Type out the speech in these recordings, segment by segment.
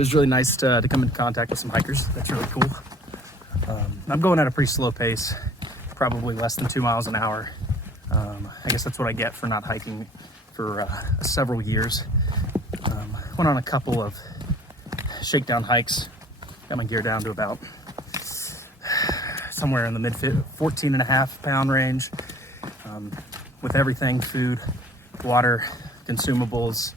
was really nice to come into contact with some hikers. That's really cool. I'm going at a pretty slow pace, probably less than 2 miles an hour. I guess that's what I get for not hiking for several years. Went on a couple of shakedown hikes, got my gear down to about somewhere in the mid 14.5 pound range, with everything, food, water, consumables.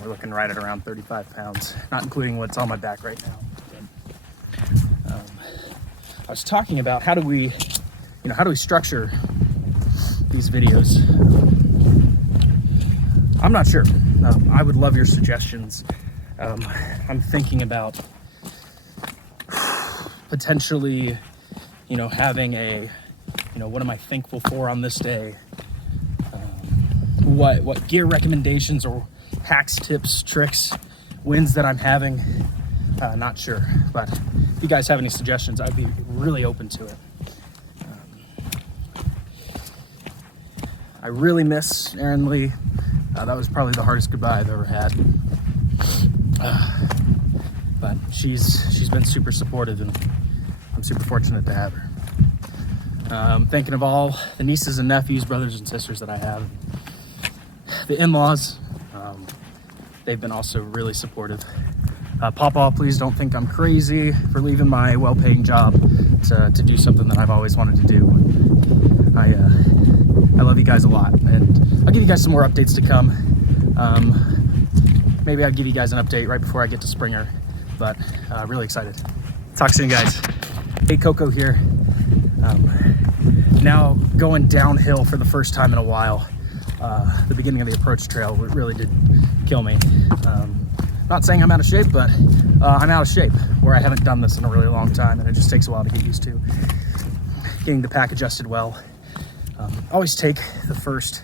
We're looking right at around 35 pounds, not including what's on my back right now. I was talking about how do we structure these videos. I'm not sure. I would love your suggestions. I'm thinking about potentially, having a, what am I thankful for on this day? What gear recommendations or hacks, tips, tricks, wins that I'm having. Not sure, but if you guys have any suggestions, I'd be really open to it. I really miss Erin Lee. That was probably the hardest goodbye I've ever had. But she's been super supportive, and I'm super fortunate to have her. I'm thinking of all the nieces and nephews, brothers and sisters that I have. The in-laws, they've been also really supportive. Papa, please don't think I'm crazy for leaving my well-paying job to do something that I've always wanted to do. I love you guys a lot, and I'll give you guys some more updates to come. Maybe I'll give you guys an update right before I get to Springer, but really excited. Talk soon, guys. Hey, Coco here. Now going downhill for the first time in a while. The beginning of the approach trail really did kill me. Not saying I'm out of shape, but I'm out of shape where I haven't done this in a really long time, and it just takes a while to get used to. Getting the pack adjusted well. Always take the first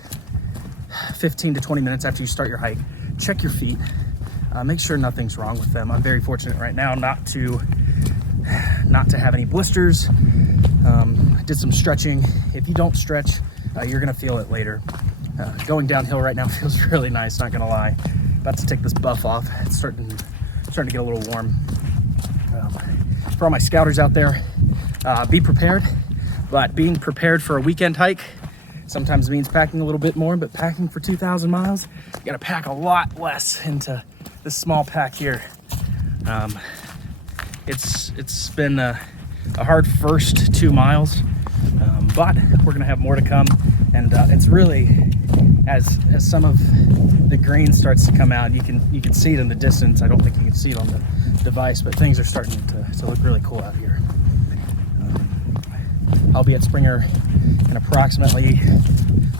15 to 20 minutes after you start your hike. Check your feet. Make sure nothing's wrong with them. I'm very fortunate right now not to have any blisters. I did some stretching. If you don't stretch, you're gonna feel it later. Going downhill right now feels really nice, not gonna lie. About to take this buff off. It's starting to get a little warm. For all my scouters out there, be prepared. But being prepared for a weekend hike sometimes means packing a little bit more, but packing for 2,000 miles, you gotta pack a lot less into this small pack here. It's been a hard first 2 miles, but we're gonna have more to come. And it's really, as some of the green starts to come out, you can see it in the distance. I don't think you can see it on the device, but things are starting to look really cool out here. I'll be at Springer in approximately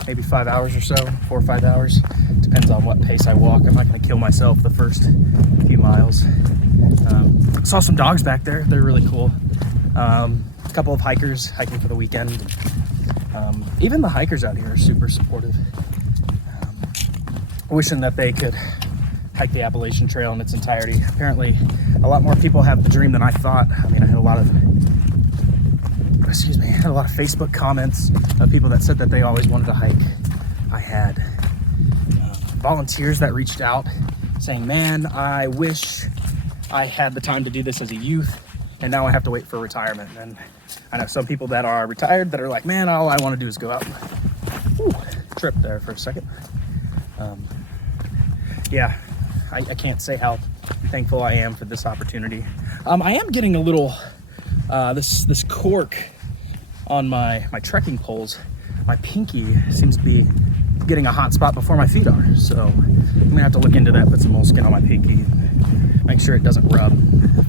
maybe 5 hours or so, 4 or 5 hours. Depends on what pace I walk. I'm not gonna kill myself the first few miles. Saw some dogs back there. They're really cool. A couple of hikers hiking for the weekend. Even the hikers out here are super supportive. Wishing that they could hike the Appalachian Trail in its entirety. Apparently, a lot more people have the dream than I thought. I mean, I had a lot of Facebook comments of people that said that they always wanted to hike. I had volunteers that reached out saying, man, I wish I had the time to do this as a youth, and now I have to wait for retirement. And I know some people that are retired that are like, man, all I want to do is go out. Ooh, trip there for a second. Yeah, I can't say how thankful I am for this opportunity. I am getting a little, this cork on my trekking poles. My pinky seems to be getting a hot spot before my feet are. So I'm gonna have to look into that, put some moleskin on my pinky, make sure it doesn't rub,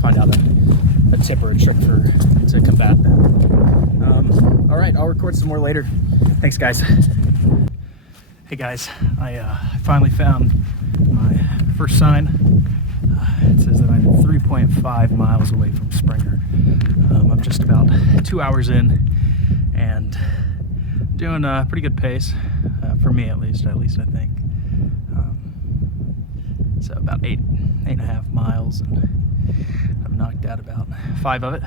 find out a tip or a trick to combat that. All right, I'll record some more later. Thanks, guys. Hey guys, I finally found my first sign. It says that I'm 3.5 miles away from Springer. I'm just about 2 hours in and doing a pretty good pace, for me at least I think. So about 8.5 miles, and I've knocked out about 5 of it.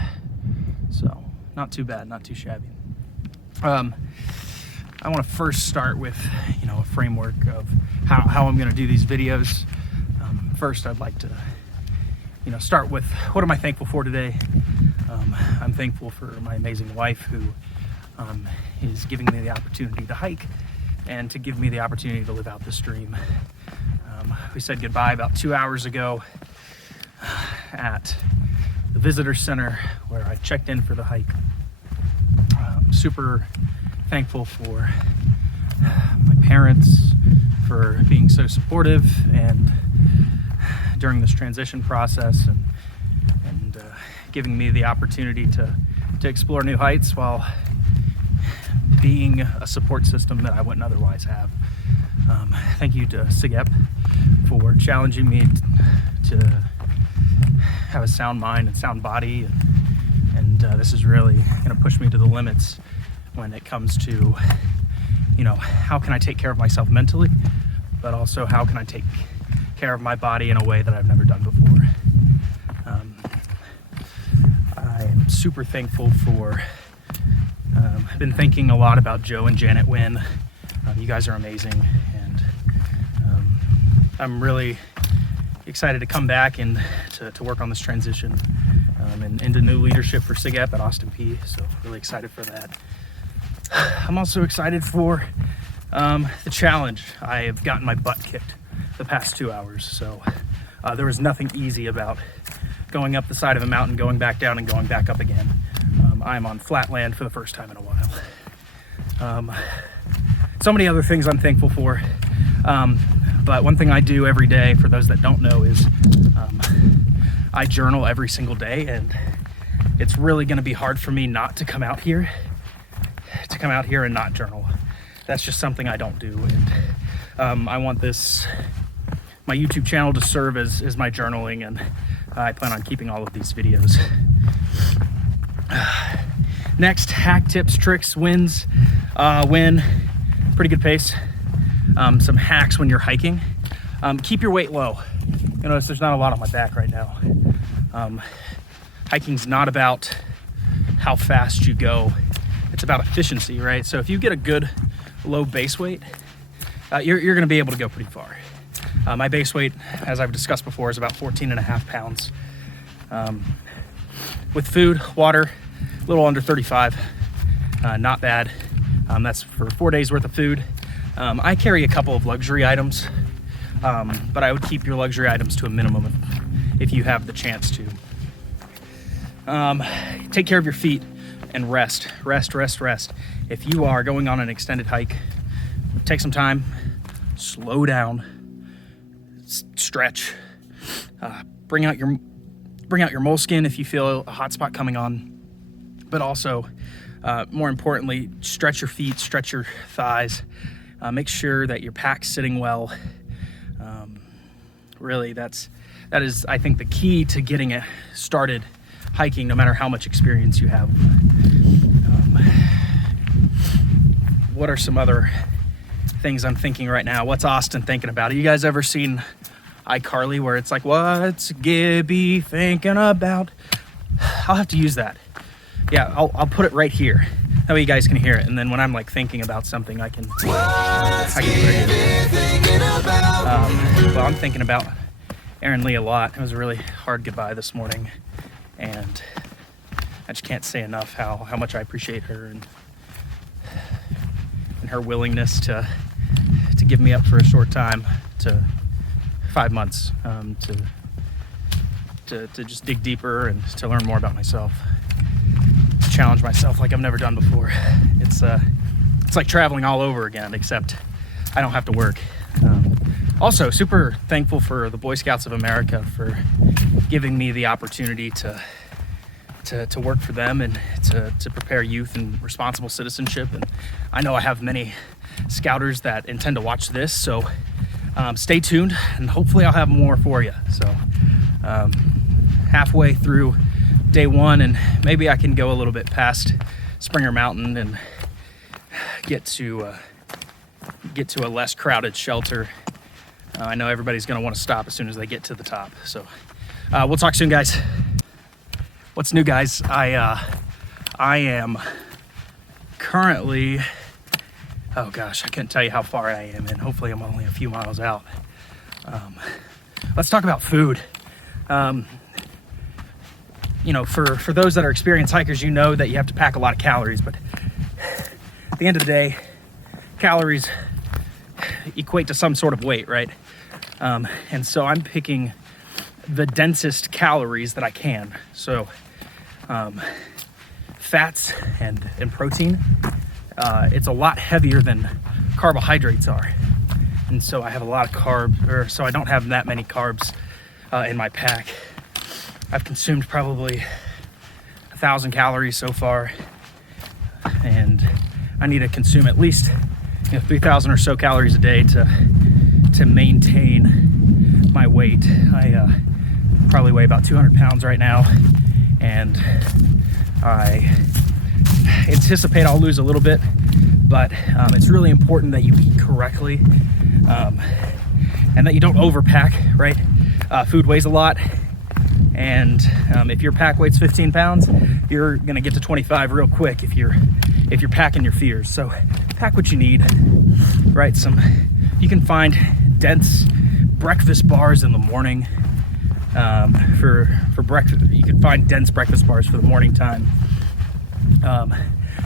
So not too bad, not too shabby. I want to first start with, a framework of how I'm going to do these videos. First, I'd like to start with what am I thankful for today? I'm thankful for my amazing wife who is giving me the opportunity to hike and to give me the opportunity to live out this dream. We said goodbye about 2 hours ago at the visitor center where I checked in for the hike. I'm super thankful for my parents for being so supportive and during this transition process and giving me the opportunity to explore new heights while being a support system that I wouldn't otherwise have. Thank you to SIGEP for challenging me to have a sound mind and sound body, and this is really going to push me to the limits when it comes to how can I take care of myself mentally, but also how can I take care of my body in a way that I've never done before. I am super thankful for I've been thinking a lot about Joe and Janet Wynn. You guys are amazing, and I'm really excited to come back and to work on this transition and into new leadership for SIGEP at Austin P. So really excited for that. I'm also excited for the challenge. I have gotten my butt kicked the past 2 hours, so there was nothing easy about going up the side of a mountain, going back down, and going back up again. I'm on flat land for the first time in a while. So many other things I'm thankful for, but one thing I do every day, for those that don't know, is I journal every single day, and it's really going to be hard for me not to come out here and not journal. That's just something I don't do, and I want my YouTube channel to serve as my journaling, and I plan on keeping all of these videos. Next, hack tips, tricks, wins. Win, pretty good pace. Some hacks when you're hiking. Keep your weight low. You notice there's not a lot on my back right now. Hiking's not about how fast you go. It's about efficiency, right? So if you get a good low base weight, you're gonna be able to go pretty far. My base weight, as I've discussed before, is about 14.5 pounds. With food, water, a little under 35, not bad. That's for 4 days worth of food. I carry a couple of luxury items, but I would keep your luxury items to a minimum if you have the chance to. Take care of your feet and rest. If you are going on an extended hike, take some time, slow down, stretch, bring out your moleskin if you feel a hot spot coming on, but also more importantly, stretch your feet, stretch your thighs, make sure that your pack's sitting well. Really, that is, I think, the key to getting it started hiking, no matter how much experience you have. What are some other things I'm thinking right now? What's Austin thinking about? Have you guys ever seen iCarly, where it's like, what's Gibby thinking about? I'll have to use that. Yeah, I'll put it right here. That way you guys can hear it. And then when I'm like thinking about something, I can put it here. Well, I'm thinking about Erin Lee a lot. It was a really hard goodbye this morning, and I just can't say enough how much I appreciate her and her willingness to give me up for a short time, to 5 months, to just dig deeper and to learn more about myself, to challenge myself like I've never done before. It's like traveling all over again, except I don't have to work. Also, super thankful for the Boy Scouts of America for giving me the opportunity to work for them and to prepare youth in responsible citizenship. And I know I have many scouters that intend to watch this, so stay tuned, and hopefully I'll have more for you. So halfway through day one, and maybe I can go a little bit past Springer Mountain and get to a less crowded shelter. I know everybody's going to want to stop as soon as they get to the top. So we'll talk soon, guys. What's new, guys? I am currently, oh gosh, I couldn't tell you how far I am, and hopefully I'm only a few miles out. Let's talk about food. you know, for those that are experienced hikers, you know that you have to pack a lot of calories, but at the end of the day, calories equate to some sort of weight, right? And so I'm picking the densest calories that I can. So fats and protein, it's a lot heavier than carbohydrates are. And so I have a lot of carbs, or so I don't have that many carbs in my pack. I've consumed probably 1,000 calories so far, and I need to consume at least 3,000 or so calories a day to maintain my weight. I probably weigh about 200 pounds right now, and I anticipate I'll lose a little bit, but it's really important that you eat correctly, and that you don't overpack, right? Food weighs a lot, and if your pack weight's 15 pounds, you're gonna get to 25 real quick if you're packing your fears. So pack what you need, right? You can find dense breakfast bars in the morning. For breakfast, you can find dense breakfast bars for the morning time.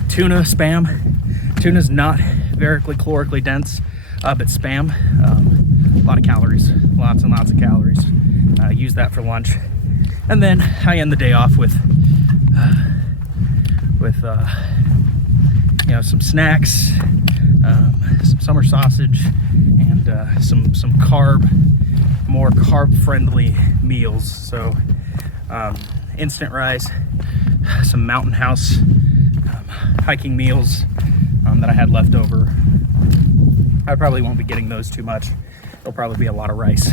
Tuna, Spam. Tuna's not very calorically dense, but Spam, a lot of calories, lots and lots of calories. Use that for lunch, and then I end the day off with some snacks, some summer sausage, and some more carb-friendly meals. So instant rice, some Mountain House hiking meals that I had left over. I probably won't be getting those too much. There'll probably be a lot of rice.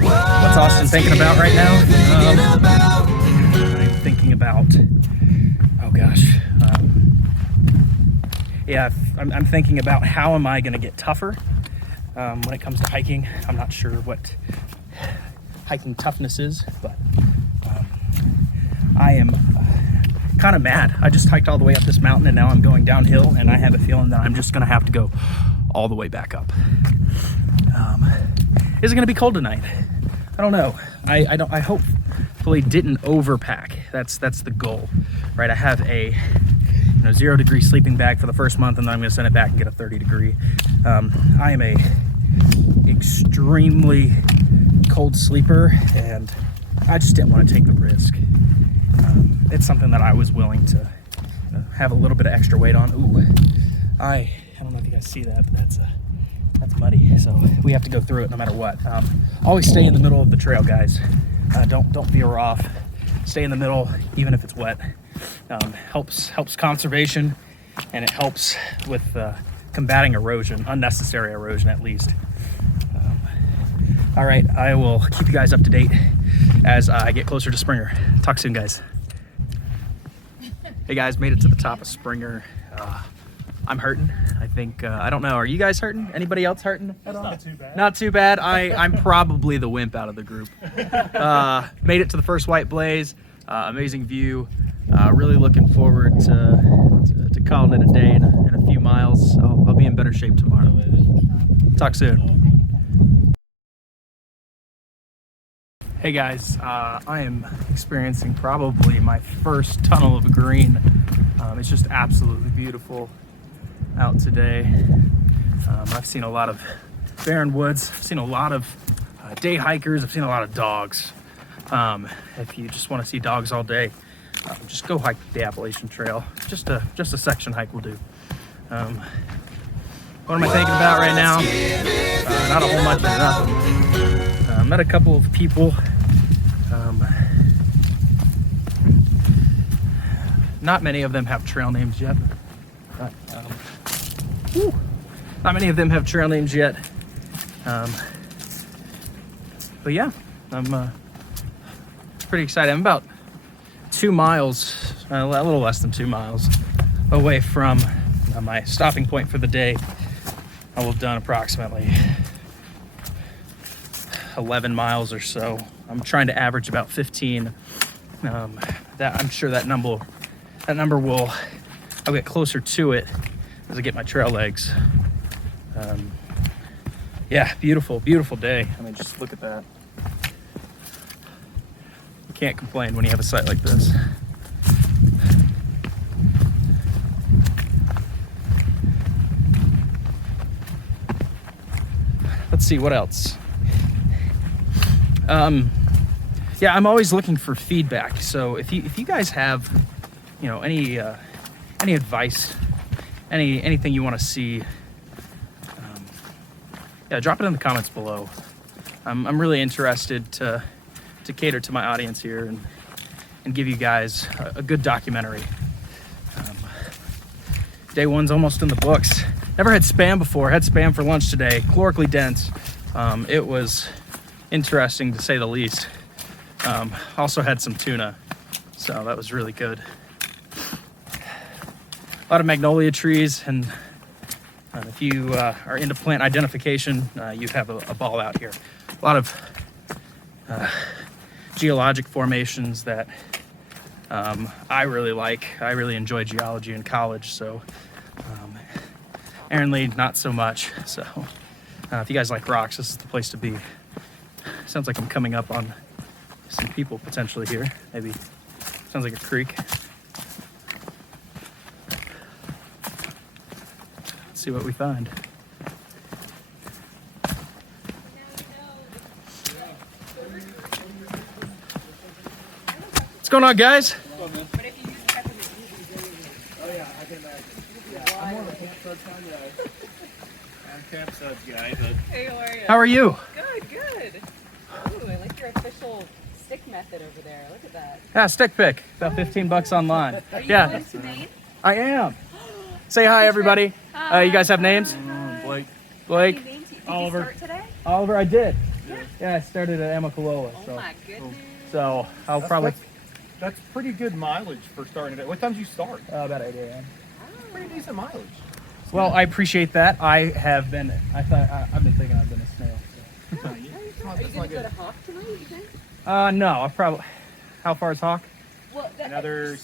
What's Austin thinking about right now? I'm thinking about, oh gosh. I'm thinking about how am I gonna get tougher when it comes to hiking. I'm not sure what hiking toughness is, but I am kind of mad. I just hiked all the way up this mountain and now I'm going downhill, and I have a feeling that I'm just gonna have to go all the way back up. Is it gonna be cold tonight? I don't know. I hopefully didn't overpack. That's the goal, right? I have a 0-degree sleeping bag for the first month, and then I'm gonna send it back and get a 30-degree. I am a extremely cold sleeper, and I just didn't want to take the risk. It's something that I was willing to have a little bit of extra weight on. Ooh, I don't know if you guys see that, but that's muddy, so we have to go through it no matter what. Always stay in the middle of the trail, guys. Don't veer off. Stay in the middle, even if it's wet. Helps conservation, and it helps with combating erosion, unnecessary erosion at least. All right, I will keep you guys up to date as I get closer to Springer. Talk soon, guys. Hey guys, made it to the top of Springer. I'm hurting. I think, I don't know, are you guys hurting? Anybody else hurting at all? Not too bad. Not too bad. I'm probably the wimp out of the group. Made it to the first white blaze. Amazing view. Really looking forward to calling it a day in a few miles. I'll be in better shape tomorrow. Talk soon. Hey guys, I am experiencing probably my first tunnel of green. It's just absolutely beautiful out today. I've seen a lot of barren woods. I've seen a lot of day hikers. I've seen a lot of dogs. If you just want to see dogs all day, just go hike the Appalachian Trail. Just a section hike will do. What am I thinking about right now? Not a whole much of nothing. Met a couple of people. Not many of them have trail names yet. Not many of them have trail names yet. But yeah, I'm pretty excited. I'm about 2 miles, a little less than 2 miles away from my stopping point for the day. I will have done approximately 11 miles or so. I'm trying to average about 15. I'm sure that number will, I'll get closer to it as I get my trail legs. Yeah, beautiful, beautiful day. I mean, just look at that. can't complain when you have a site like this. Let's see, what else? Yeah, I'm always looking for feedback. So if you guys have, you know, any advice, anything you want to see, yeah, drop it in the comments below. I'm really interested to cater to my audience here and give you guys a good documentary. Day one's almost in the books. Never had spam before. Had spam for lunch today. Calorically dense. It was interesting to say the least. Also had some tuna, so that was really good. A lot of magnolia trees, and if you are into plant identification, you have a ball out here. A lot of geologic formations that I really like. I really enjoyed geology in college, so Aaron Lee, not so much. So if you guys like rocks, this is the place to be. Sounds like I'm coming up on some people potentially here. Maybe sounds like a creek. Let's see what we find. What's going on, guys? Oh yeah, I can imagine. I'm more of a camp kind of guy. I'm a camp subs guy, but... Hey, how are you? How are you? Good, good. Ooh, I like your official stick method over there. Look at that. Yeah, stick pick. About 15 bucks online. Are you Yeah, going to Maine? I am. Say hi, everybody. Hi. You guys have names? Blake. Blake, How many names did Oliver. you start today? Oliver, I did. Yeah. Yeah, I started at Amicalola. Oh So, my goodness. so I'll probably That's pretty good mileage for starting it. What time did you start? about 8 a.m. Pretty decent mileage. Well, I appreciate that. I've been thinking I've been a snail. So. Are you going to go to Hawk tonight, you think? No, I probably. How far is Hawk? Well, Another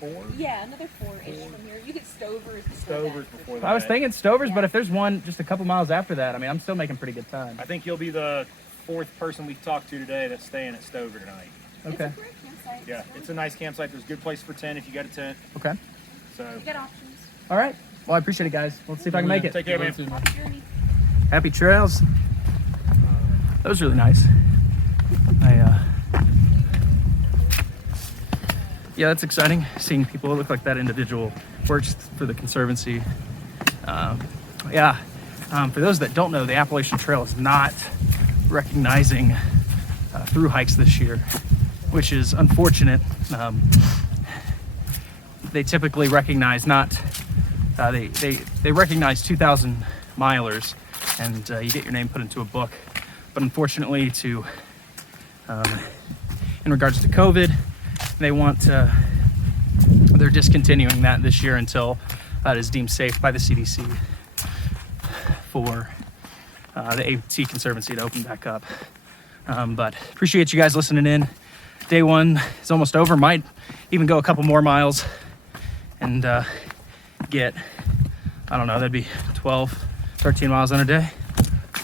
4? Yeah, another 4-ish from here. You get Stovers before Stovers that. before that. I was thinking Stovers, but if there's one just a couple miles after that, I mean, I'm still making pretty good time. I think you'll be the 4th person we've talked to today that's staying at Stover tonight. Okay. It's a great campsite. Yeah, it's a nice campsite. There's a good place for tent if you got a tent. Okay. So You got options. All right. Well, I appreciate it, guys. Let's see if I can make it. take care, man. Happy journey. Happy trails. That was really nice. Yeah, that's exciting. Seeing people look like that individual works for the Conservancy. For those that don't know, the Appalachian Trail is not recognizing through hikes this year, which is unfortunate. They typically recognize they recognize 2,000 milers, and you get your name put into a book. But unfortunately, in regards to COVID, they're discontinuing that this year until it is deemed safe by the CDC for the AT Conservancy to open back up. But appreciate you guys listening in. Day one is almost over. Might even go a couple more miles and get, I don't know, that'd be 12, 13 miles in a day.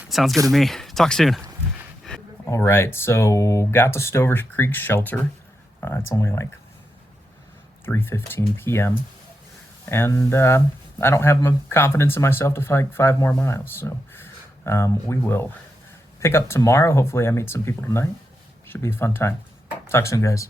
Sounds good to me. Talk soon. All right, so got to Stover Creek Shelter. It's only like 3:15 p.m. And I don't have confidence in myself to hike 5 more miles. So we will pick up tomorrow. Hopefully I meet some people tonight. Should be a fun time. Talk soon, guys.